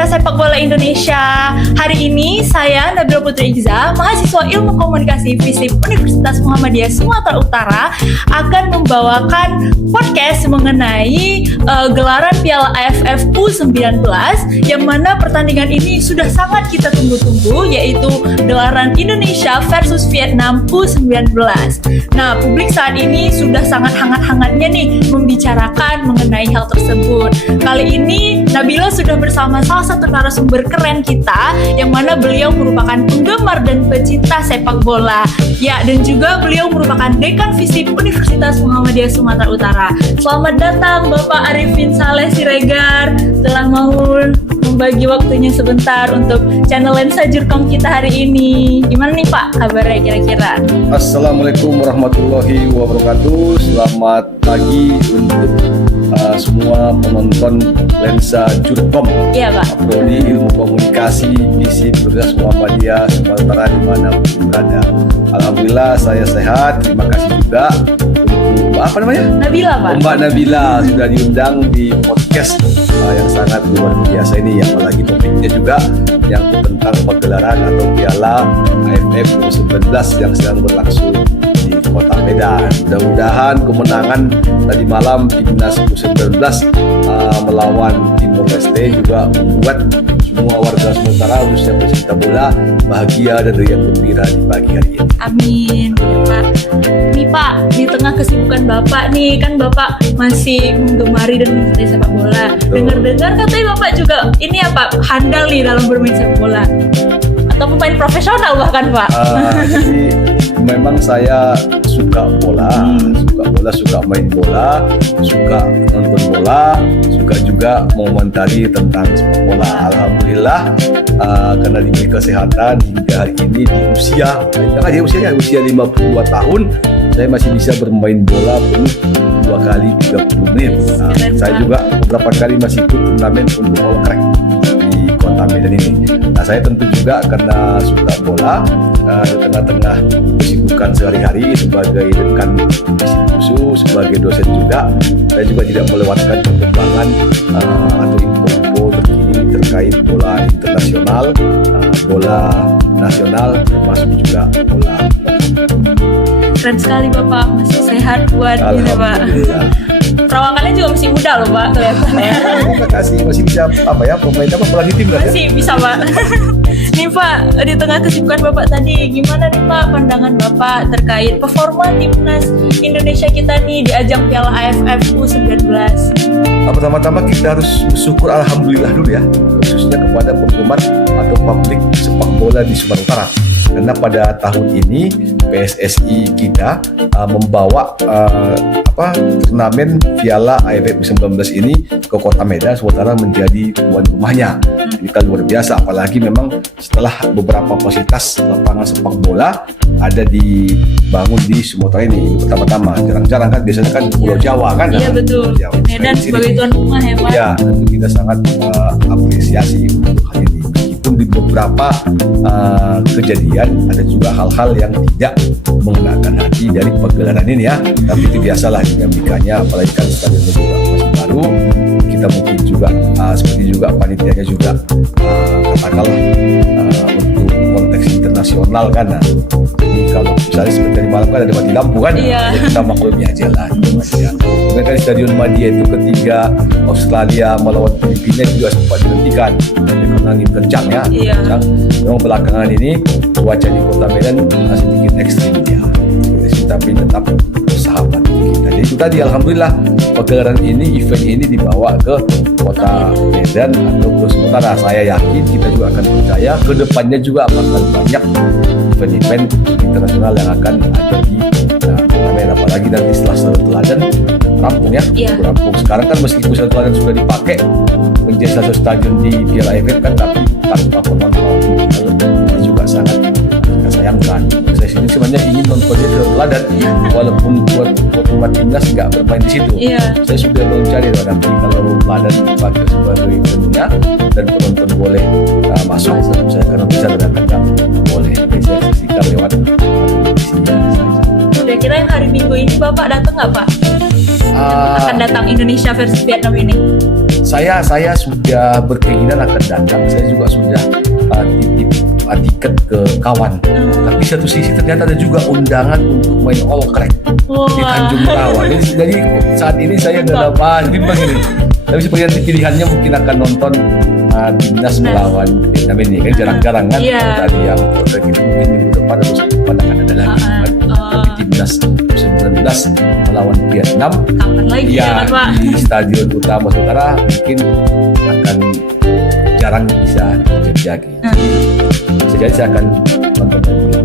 pecinta sepak bola Indonesia. Hari ini saya Nabila Putri Iza, mahasiswa Ilmu Komunikasi FISIP Universitas Muhammadiyah Sumatera Utara, akan membawakan podcast mengenai gelaran Piala AFF U19 yang mana pertandingan ini sudah sangat kita tunggu-tunggu, yaitu gelaran Indonesia versus Vietnam U19. Nah, publik saat ini sudah sangat hangat-hangatnya nih membicarakan mengenai hal tersebut. Kali ini Nabila sudah bersama salah satu narasumber keren kita, yang mana beliau merupakan penggemar dan pecinta sepak bola. Ya, dan juga beliau merupakan Dekan FISIP Universitas Muhammadiyah Sumatera Utara. Selamat datang Bapak Arifin Saleh Siregar, telah mau membagi waktunya sebentar untuk channel Lensa Jurkom kita hari ini. Gimana nih Pak kabarnya kira-kira? Assalamualaikum warahmatullahi wabarakatuh. Selamat pagi untuk semua penonton Lensa Jurkom. Iya Pak. Prodi Ilmu Komunikasi FISIP Universitas Muhammadiyah Sumatera Utara dimanapun berada. Alhamdulillah saya sehat. Terima kasih juga untuk apa namanya? Nabila Pak. Mbak Nabila sudah diundang di podcast yang sangat luar biasa ini, apalagi topiknya juga yang tentang pagelaran atau Piala AFF U19 yang sedang berlangsung di Kota Medan. Mudah-mudahan kemenangan tadi malam timnas U19 melawan Timor Leste juga membuat semua warga Sumatera, khususnya pecinta bola, bahagia dan riang gembira di pagi hari ini. Amin, ya Pak. Nih Pak, di tengah kesibukan Bapak nih, kan Bapak masih menggemari dan mencintai sepak bola. Dengar-dengar katanya Bapak juga ini ya Pak, handal nih dalam bermain sepak bola. Atau pemain profesional bahkan Pak. Jadi memang saya suka bola, suka main bola, suka nonton bola, suka juga mengomentari tentang sepak bola. Alhamdulillah karena diberi kesehatan hingga hari ini di usia 52 tahun, saya masih bisa bermain bola penuh 2 kali 30 menit. Saya juga beberapa kali masih ikut turnamen untuk all crack di Kota Medan ini. Nah, saya tentu juga karena suka bola, di tengah-tengah kesibukan sehari-hari sebagai dekan FISIP USU, sebagai dosen juga, saya juga tidak melewatkan perkembangan atau info-info terkini terkait bola internasional, bola nasional, termasuk juga bola. Keren sekali Bapak, masih sehat buat gitu Pak. Perawakannya juga masih muda loh Pak kelihatannya. Terima kasih, masih bisa pemain bola di tim kan ya? Masih bisa Pak. Nih Pak, di tengah kesibukan Bapak tadi, gimana nih Pak pandangan Bapak terkait performa timnas Indonesia kita nih di ajang Piala AFF U19? Pertama-tama kita harus bersyukur alhamdulillah dulu ya, khususnya kepada penggemar atau publik sepak bola di Sumatera Utara. Karena pada tahun ini PSSI kita membawa turnamen Piala AFF U19 ini ke Kota Medan, Sumatera menjadi tuan rumahnya. Ini kan luar biasa, apalagi memang setelah beberapa fasilitas lapangan sepak bola ada dibangun di Sumatera ini pertama-tama. Jarang-jarang kan, biasanya kan Pulau Jawa kan. Iya betul. Jawa. Medan sebagai tuan rumah ya Pak. Ya, tentu kita sangat apresiasi untuk hal ini. Meskipun di beberapa kejadian ada juga hal-hal yang tidak mengenakan hati dari pagelaran ini ya. Tapi itu biasalah dinamikanya, apalagi kan stadion juga masih baru. Kita mungkin juga seperti juga panitianya juga katakanlah untuk konteks internasional kan. Nah, jadi kalau misalnya seperti tadi malam kan ada mati lampu kan, iya. Kita maklumi aja lah. Ya. Kemudian kan Stadion Madia itu ketika Australia melawan Filipina juga sempat dihentikan karena angin kencang ya. Iya. Kencang. Memang belakangan ini cuaca di Kota Medan sedikit ekstrim ya. Tapi tetap bersahabat kita. Jadi itu tadi alhamdulillah pagelaran ini, event ini dibawa ke Kota Medan atau ke Sumatera. Saya yakin kita juga akan percaya ke depannya juga akan banyak event-event internasional yang akan ada di Kota Medan. Apalagi nanti setelah Stadion Teladan rampung ya, rampung. Sekarang kan meskipun Stadion Teladan sudah dipakai menjadi satu stadion di Piala AFF kan, tapi tanpa penonton ini juga sangat kita sayangkan. Saya sendiri sebenarnya ingin nonton di Stadion Teladan, walaupun buat umat timnas nggak bermain di situ. Saya sudah mencari nanti kalau Teladan dipakai sebagai venue dan penonton boleh masuk, saya akan bisa datang boleh. Saya saksikan lewat televisi saja. Kira-kira yang hari Minggu ini Bapak datang nggak Pak? Akan datang Indonesia versus Vietnam ini? saya sudah berkeinginan akan datang. Saya juga sudah titip tiket ke kawan. Tapi satu sisi ternyata ada juga undangan untuk main all crack di Tanjung Rawa. Jadi saat ini saya nggak dapat. Jadi begini. Tapi seperti nanti pilihannya mungkin akan nonton timnas melawan Vietnam ini kan jarang-jarang kan. Tadi yang all itu mungkin minggu depan atau sebelum depan akan ada lagi. Tapi timnas 19 melawan Vietnam. Kapan lagi ya, Pak? Di Stadion Utama Saudara mungkin akan jarang bisa terjadi. Jadi saya akan nonton dulu.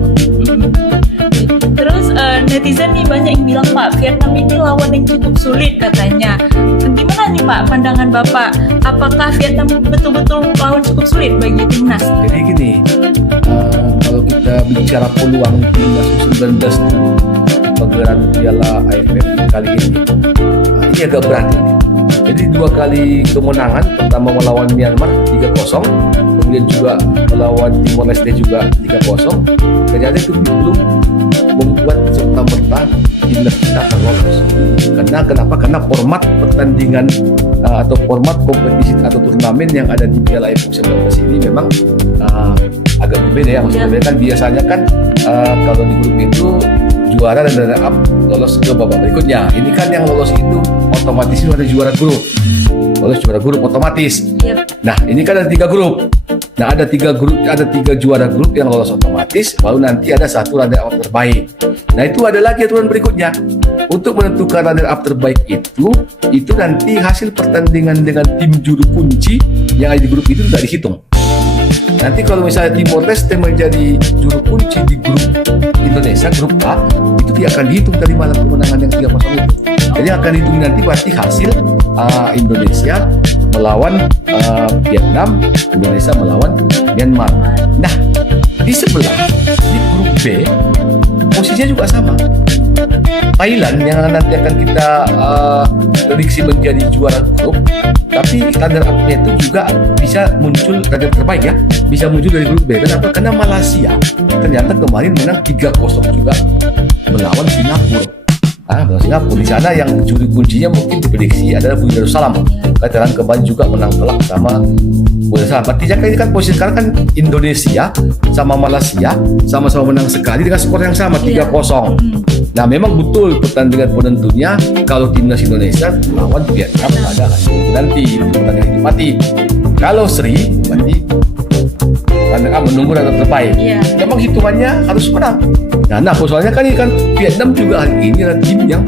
Terus netizen nih banyak yang bilang, Pak, Vietnam ini lawan yang cukup sulit katanya. Gimana nih Pak pandangan Bapak? Apakah Vietnam betul-betul lawan cukup sulit bagi timnas? Jadi gini, kalau kita bicara peluang timnas U19 pagelaran Piala AFF kali ini agak berat ini. Jadi 2 kali kemenangan, pertama melawan Myanmar 3-0, kemudian juga melawan Timor Leste juga 3-0. Ternyata itu belum membuat serta-merta timnas kita akan lolos. Karena format pertandingan atau format kompetisi atau turnamen yang ada di Piala AFF 19 ini memang agak berbeda ya. Maksudnya kan biasanya kan kalau di grup itu juara dan runner up lolos ke babak berikutnya. Ini kan yang lolos itu otomatis itu ada juara grup. Lolos juara grup otomatis. Nah, ini kan ada 3 grup. Nah, ada 3 grup, ada 3 juara grup yang lolos otomatis, baru nanti ada 1 runner up terbaik. Nah, itu ada lagi aturan berikutnya. Untuk menentukan runner up terbaik itu nanti hasil pertandingan dengan tim juru kunci yang ada di grup itu tidak dihitung. Nanti kalau misalnya Timor Leste menjadi juru kunci di grup Indonesia, grup A, itu tidak akan dihitung dari malam kemenangan yang 3-0 itu. Jadi akan dihitung nanti pasti hasil Indonesia melawan Vietnam, Indonesia melawan Myanmar. Nah, di sebelah, di grup B, posisinya juga sama. Thailand yang nanti akan kita prediksi menjadi juara grup, tapi runner up-nya itu juga bisa muncul runner terbaik ya, bisa muncul dari grup B. Kenapa? Karena Malaysia ternyata kemarin menang 3-0 juga melawan Singapura. Melawan Singapura. Di sana yang juri kuncinya mungkin diprediksi adalah Brunei Darussalam. Thailand kemarin juga menang telak sama Brunei Darussalam. Artinya kan ini kan posisi sekarang kan Indonesia sama Malaysia sama-sama menang sekali dengan skor yang sama 3-0. Nah, memang betul pertandingan penentunya kalau timnas Indonesia melawan Vietnam pada hasil nanti pertandingan itu mati. Kalau seri berarti menunggu runner terbaik. Memang hitungannya harus menang. Nah, soalnya kan ini kan Vietnam juga hari ini adalah tim yang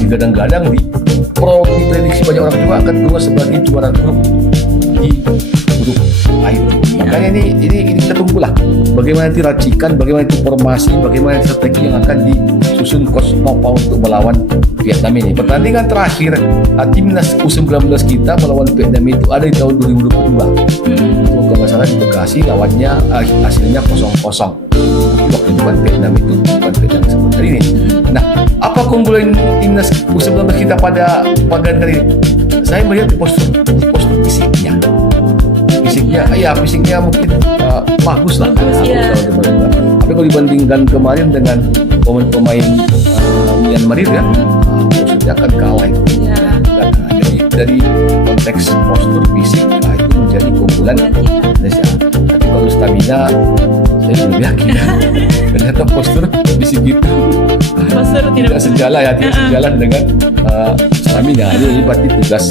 digadang-gadang diprediksi banyak orang juga akan keluar sebagai juara grup di grup lain. Makanya ini kita tunggulah bagaimana nanti racikan, bagaimana nanti formasi, bagaimana strategi yang akan disusun Coach Mopao untuk melawan Vietnam ini. Pertandingan terakhir timnas U19 kita melawan Vietnam itu ada di tahun 2022. Kalau nggak salah di Bekasi, lawannya hasilnya 0-0. Waktu itu Vietnam itu bukan Vietnam seperti hari ini. Nah, apa keunggulan timnas U19 kita pada pagi hari ini? Saya melihat postur fisiknya. Fisiknya mungkin bagus lah. Tapi kalau dibandingkan kemarin dengan pemain Myanmar ya, posturnya akan kalah itu. Jadi dari konteks postur fisik, itu menjadi keunggulan Indonesia. Tapi kalau stamina, saya belum yakin. Ternyata postur fisik itu tidak sejalan dengan stamina. Ini berarti tugas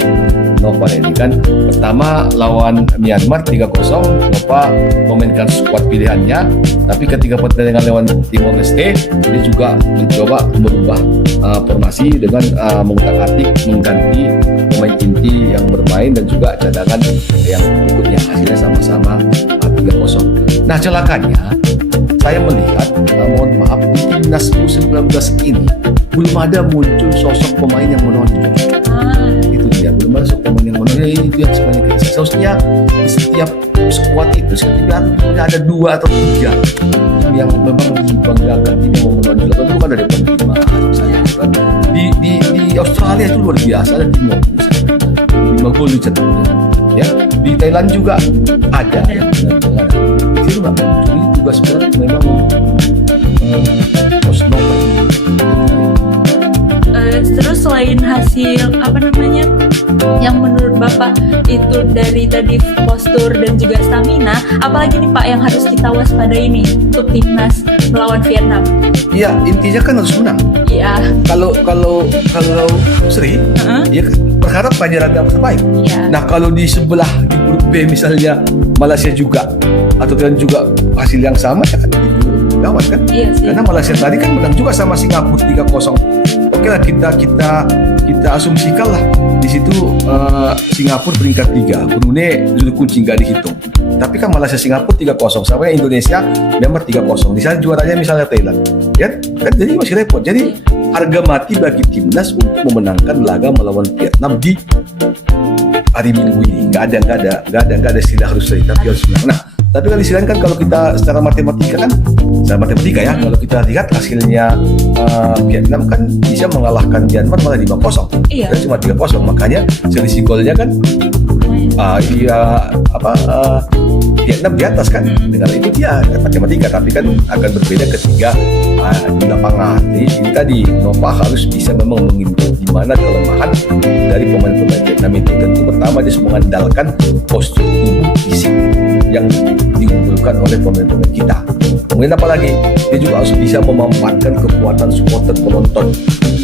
Nova ini kan pertama lawan Myanmar 3-0, Nova memainkan skuad pilihannya, tapi ketika pertandingan lawan Timor Leste dia juga mencoba merubah formasi dengan mengutak-atik mengganti pemain inti yang bermain dan juga cadangan yang berikutnya, hasilnya sama-sama 3-0. Nah, celakanya saya melihat mohon maaf di timnas U19 ini belum ada muncul sosok pemain yang menonjol. Itu dia, belum ada sosok pemain yang menonjol. Itu yang sebenarnya kita seharusnya di setiap skuad itu setidaknya ada 2 atau 3 yang memang dibanggakan tim yang mau menonjol. Itu kan dari penerima misalnya kan. Di Australia itu luar biasa, ada tim yang 5 gol dicetaknya. Ya, di Thailand juga ada yang benar-benar. Itu nggak muncul. Ini tugas berat memang Coach Nova. Terus selain hasil yang menurut Bapak itu dari tadi postur dan juga stamina, apalagi nih Pak yang harus kita waspadai nih untuk timnas melawan Vietnam? Iya, intinya kan harus menang. Iya. Kalau Sri, ya berharap pelajaran yang terbaik. Iya. Nah kalau di sebelah di grup B misalnya Malaysia juga atau dengan juga hasil yang sama ya kan itu gawat kan? Iya sih. Karena Malaysia tadi kan menang juga sama Singapura 3-0. Oke lah kita asumsikan lah di situ Singapura peringkat 3, Brunei sudah kunci nggak dihitung. Tapi kan Malaysia Singapura 3-0, sama Indonesia Myanmar 3-0. Di sana juaranya misalnya Thailand. Ya kan jadi masih repot. Jadi harga mati bagi timnas untuk memenangkan laga melawan Vietnam di hari Minggu ini. Nggak ada istilah harus selesai, tapi harus menang. Nah, tapi kan istilahnya kan kalau kita secara matematika ya, kalau kita lihat hasilnya Vietnam kan bisa mengalahkan Myanmar malah 5-0. Iya. Dan cuma 3-0, makanya selisih golnya kan Vietnam di atas kan. Dengan itu dia matematika, tapi kan akan berbeda ketika di lapangan. Jadi ini tadi Nova harus bisa memang menginput di mana kelemahan dari pemain-pemain Vietnam itu. Tentu pertama dia mengandalkan postur tubuh fisik yang diunggulkan oleh pemain-pemain kita. Kemudian apalagi dia juga harus bisa memanfaatkan kekuatan supporter penonton.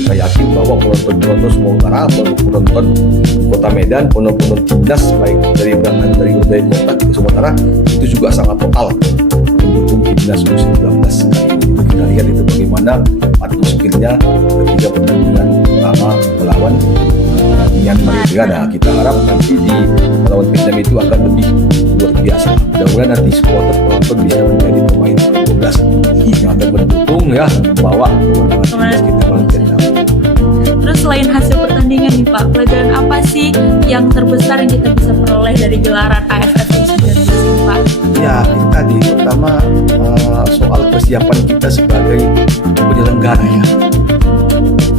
Saya yakin bahwa penonton semua utara, penonton di Kota Medan, penonton timnas baik dari berbagai kota ke Sumatera itu juga sangat total mendukung timnas U19. Kita lihat itu bagaimana atmosfernya ketika pertandingan pertama melawan Myanmar itu ya. Nah, kita harap nanti di melawan Vietnam itu akan lebih luar biasa. Mudah-mudahan nanti supporter penonton bisa menjadi pemain 12 yang akan mendukung ya membawa kemenangan timnas kita melawan Vietnam. Terus selain hasil pertandingan nih Pak, pelajaran apa sih yang terbesar yang kita bisa peroleh dari gelaran AFF U19 ini Pak? Ya, ini tadi pertama soal persiapan kita sebagai penyelenggara ya.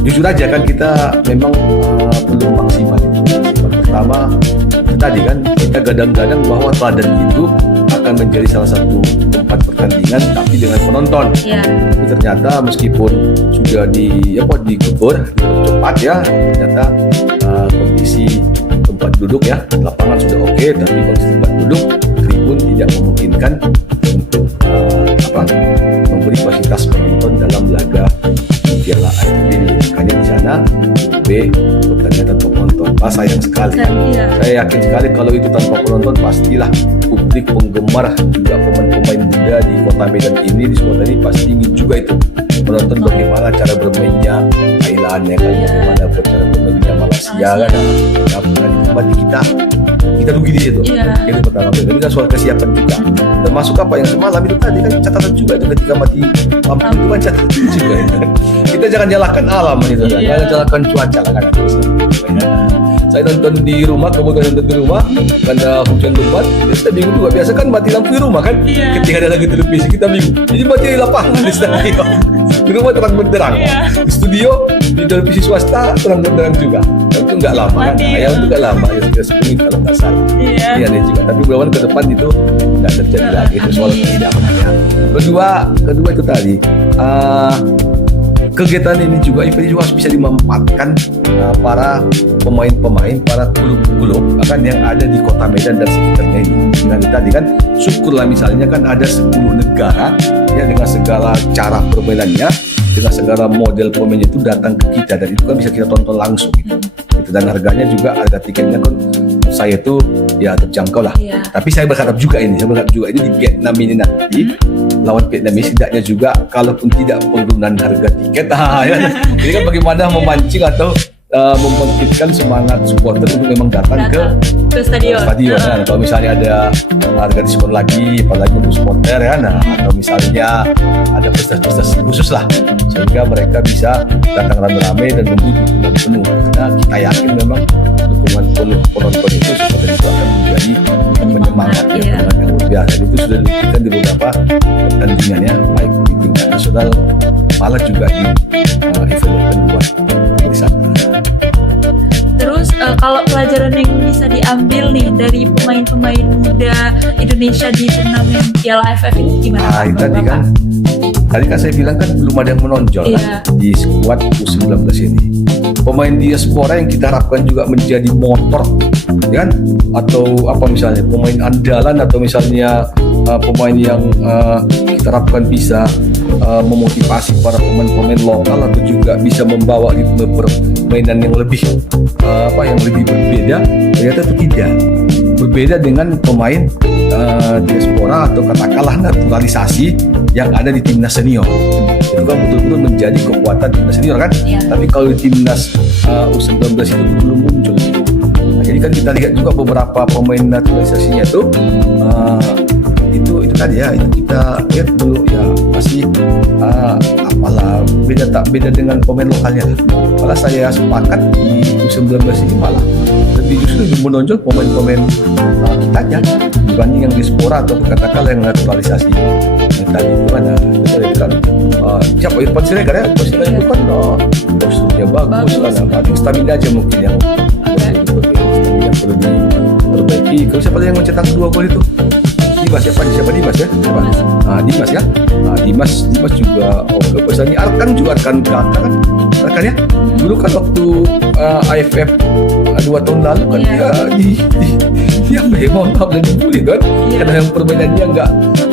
Jujur aja kan kita memang belum maksimal. Pertama itu tadi kan kita gadang-gadang bahwa Teladan itu akan menjadi salah satu tempat pertandingan tapi dengan penonton. Ya. Tapi ternyata meskipun sudah dikubur cepat ya, ternyata kondisi tempat duduk ya, lapangan sudah oke, tapi kondisi tempat duduk tribun tidak memungkinkan untuk memberi fasilitas penonton dalam laga Piala AFF ini. Makanya di sana B pertandingan tanpa penonton. Sayang sekali. Iya. Saya yakin sekali kalau itu tanpa penonton pastilah publik penggemar juga pemain-pemain muda di Kota Medan ini di Sumatera ini pasti ingin juga itu menonton bagaimana cara bermainnya Thailand ya kan, bagaimana cara bermainnya Malaysia kan. Nah, bukan di tempat kita rugi di situ. Itu pertama. Ini kan soal kesiapan juga. Termasuk apa yang semalam itu tadi kan catatan juga itu ketika mati lampu itu kan catatan juga. Kita jangan nyalakan alam itu kan, jangan nyalakan cuaca lah kan. Saya nonton di rumah, kebetulan nonton di rumah karena hujan lebat, kita bingung juga. Biasa kan mati lampu di rumah kan, ketika ada lagi televisi kita bingung. Jadi mati di lapangan di stadion. Di rumah terang benderang, di studio di televisi swasta terang benderang juga. Dan itu nggak lama kan, ya itu nggak lama, ya sudah 10 menit kalau nggak salah. Ini ada juga. Tapi mudah-mudahan ke depan itu nggak terjadi lagi itu soal kesiapannya. Kedua itu tadi. Kegiatan ini juga event juga harus bisa dimanfaatkan para pemain-pemain, para klub-klub kan yang ada di Kota Medan dan sekitarnya ini. Dengan tadi kan syukurlah misalnya kan ada 10 negara ya dengan segala cara permainannya, dengan segala model pemain itu datang ke kita dan itu kan bisa kita tonton langsung gitu. Dan harganya juga harga tiketnya kan saya itu ya terjangkau lah. Tapi saya berharap juga ini di Vietnam ini nanti lawan Vietnam ini setidaknya juga kalaupun tidak penurunan harga tiket ya. Ini kan bagaimana memancing atau membangkitkan semangat supporter untuk memang datang ke stadion. Nah, kalau misalnya ada harga diskon lagi, apalagi untuk supporter ya, nah, atau misalnya ada prestasi khusus lah, sehingga mereka bisa datang rame-rame dan membeli dukungan penuh. Nah, kita yakin memang dukungan penuh penonton itu supporter itu akan menjadi penyemangat ya, yang luar biasa. Dan itu sudah dibuktikan di beberapa pertandingan ya, baik di tingkat nasional, malah juga di event-event luar wisata. Terus kalau pelajaran yang bisa diambil nih dari pemain-pemain muda Indonesia di turnamen Piala AFF ini gimana? Itu tadi kan tadi kan saya bilang kan belum ada yang menonjol kan di skuad U19 ini. Pemain diaspora yang kita harapkan juga menjadi motor, ya kan? Atau apa misalnya pemain andalan atau misalnya pemain yang kita harapkan bisa memotivasi para pemain-pemain lokal atau juga bisa membawa ritme permainan yang lebih yang lebih berbeda, ternyata itu tidak. Berbeda dengan pemain diaspora atau katakanlah naturalisasi yang ada di timnas senior. Itu kan betul-betul menjadi kekuatan timnas senior kan. Tapi kalau di timnas U19 itu belum muncul. Nah, jadi kan kita lihat juga beberapa pemain naturalisasinya itu tadi ya, itu kita lihat dulu ya masih apalah beda dengan pemain lokalnya lah. Malah saya sepakat di U19 ini malah justru menonjol pemain-pemain kitanya dibanding yang diaspora atau katakanlah yang naturalisasi yang tadi itu kan siapa Irfan Siregar ya. Irfan Siregar itu kan posturnya bagus kan, paling stamina aja mungkin yang perlu diperbaiki. Kalau siapa yang mencetak 2 gol itu Dimas ya. Dimas ya. Dimas juga oke. Misalnya Arkan kakak kan. Arkan ya. Dulu kan waktu AFF 2 tahun lalu kan dia memang dan dibully kan. Karena yang permainannya nggak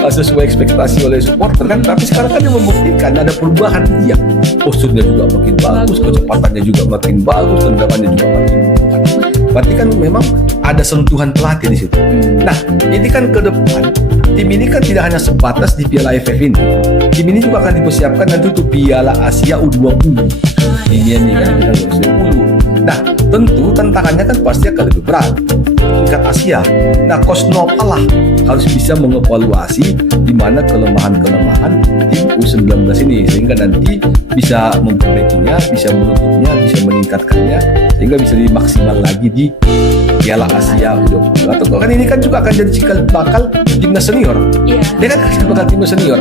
sesuai ekspektasi oleh supporter kan. Tapi sekarang kan dia membuktikan ada perubahan dia. Posturnya juga makin bagus, kecepatannya juga makin bagus, tendangannya juga makin bagus. Berarti kan memang ada sentuhan pelatih di situ. Nah, ini kan ke depan tim ini kan tidak hanya sebatas di Piala AFF ini. Tim ini juga akan dipersiapkan nanti untuk Piala Asia U20. Ini kan U20. Nah, tentu tantangannya kan pasti akan lebih berat tingkat Asia. Nah, Coach Nopal lah harus bisa mengevaluasi di mana kelemahan-kelemahan tim U19 ini sehingga nanti bisa memperbaikinya, bisa menutupnya, bisa meningkatkannya sehingga bisa dimaksimal lagi di Piala Asia U20. Atau kan ini kan juga akan jadi cikal bakal timnas senior. Dia kan cikal bakal timnas senior.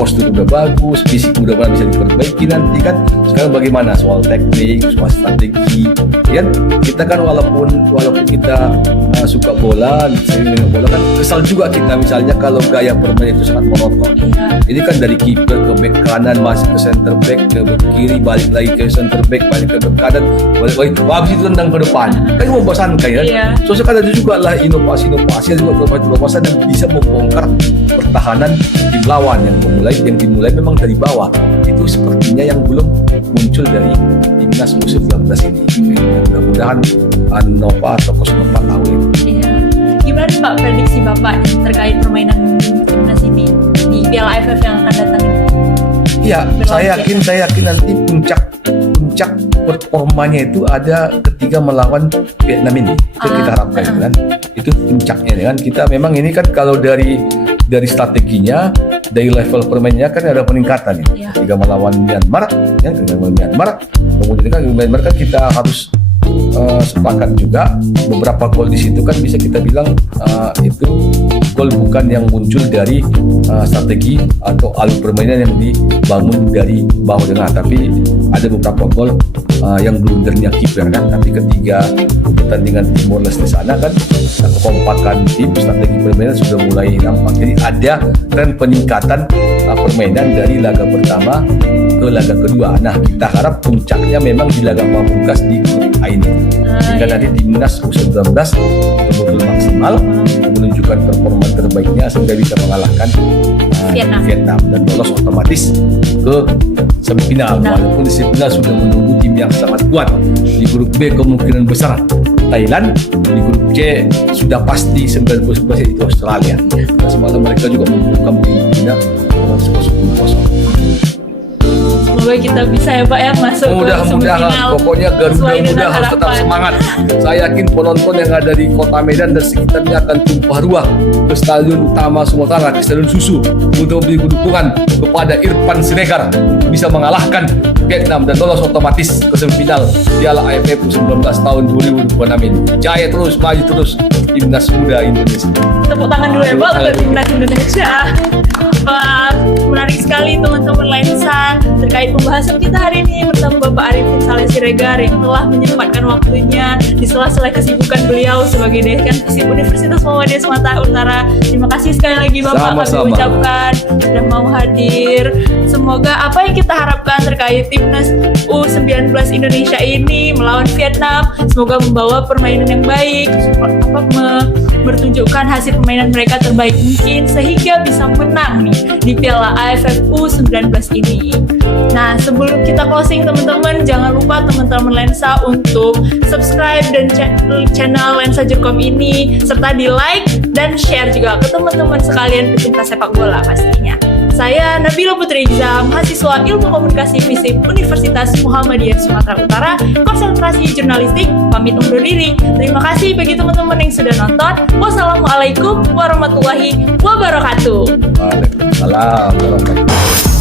Postur udah bagus, fisik udah bisa diperbaiki nanti kan. Sekarang bagaimana soal teknik, soal strategi, kan kita kan walaupun kita suka bola, sering main bola kan kesal juga kita misalnya kalau gaya permainan itu sangat monoton. Ini kan dari kiper ke bek kanan masih ke center back, ke bek kiri balik lagi ke center back, balik ke bek kanan, balik lagi habis itu tendang ke depan. Kan membosankan kan. So sekarang ada juga lah inovasi juga terobosan yang bisa membongkar pertahanan tim lawan yang dimulai memang dari bawah. Itu sepertinya yang belum muncul dari timnas U19 ini. Mudah-mudahan Nova atau Coach Nova tahu itu. Gimana Pak prediksi Bapak terkait permainan timnas ini di Piala AFF yang akan datang? Iya, saya yakin nanti puncak performanya itu ada ketika melawan Vietnam ini. Itu kita harapkan kan. Itu puncaknya kan. Kita memang ini kan kalau dari strateginya, dari level permainnya kan ada peningkatan ya. Ketika melawan Myanmar, kemudian kan Myanmar kan kita harus sepakat juga beberapa gol di situ kan bisa kita bilang itu gol bukan yang muncul dari strategi atau alur permainan yang dibangun dari bawah tengah, tapi ada beberapa gol yang blundernya kiper kan. Tapi ketika pertandingan Timor Leste sana kan kekompakan tim, strategi permainan sudah mulai nampak. Jadi ada tren peningkatan permainan dari laga pertama ke laga kedua. Nah, kita harap puncaknya memang di laga pamungkas di grup A ini. Sehingga nanti timnas U19 betul-betul maksimal menunjukkan performa terbaiknya sehingga bisa mengalahkan Vietnam dan lolos otomatis ke semifinal. Walaupun di semifinal sudah menunggu tim yang sangat kuat. Di grup B kemungkinan besar Thailand, di grup C sudah pasti 90% itu Australia. Karena semalam mereka juga membuka Filipina 10-0. Semoga kita bisa ya Pak ya masuk ke semifinal. Pokoknya Garuda Muda harus tetap semangat. Saya yakin penonton yang ada di Kota Medan dan sekitarnya akan tumpah ruah ke Stadion Utama Sumatera, ke Stadion Susu untuk memberi dukungan kepada Irfan Siregar bisa mengalahkan Vietnam dan lolos otomatis ke semifinal Piala AFF 19 tahun 2026 ini. Jaya terus, maju terus timnas muda Indonesia. Tepuk tangan dulu ya Pak untuk timnas Indonesia. Wah, menarik sekali teman-teman Lensa terkait pembahasan kita hari ini bersama Bapak Arifin Saleh Siregar. Siregar yang telah menyempatkan waktunya di sela-sela kesibukan beliau sebagai Dekan FISIP Universitas Muhammadiyah Sumatera Utara. Terima kasih sekali lagi Bapak kami Sama-sama. ucapkan sudah mau hadir. Semoga apa yang kita harapkan terkait timnas U19 Indonesia ini melawan Vietnam semoga membawa permainan yang baik, bertunjukkan hasil permainan mereka terbaik mungkin sehingga bisa menang nih di Piala AFF U19 ini. Nah, sebelum kita closing teman-teman, jangan lupa teman-teman Lensa untuk subscribe dan channel Lensa Jurkom ini serta di like dan share juga ke teman-teman sekalian pecinta sepak bola pastinya. Saya Nabila Putri Iza, mahasiswa Ilmu Komunikasi FISIP Universitas Muhammadiyah Sumatera Utara, konsentrasi jurnalistik, pamit undur diri. Terima kasih bagi teman-teman yang sudah nonton. Wassalamualaikum warahmatullahi wabarakatuh. Waalaikumsalam warahmatullahi wabarakatuh.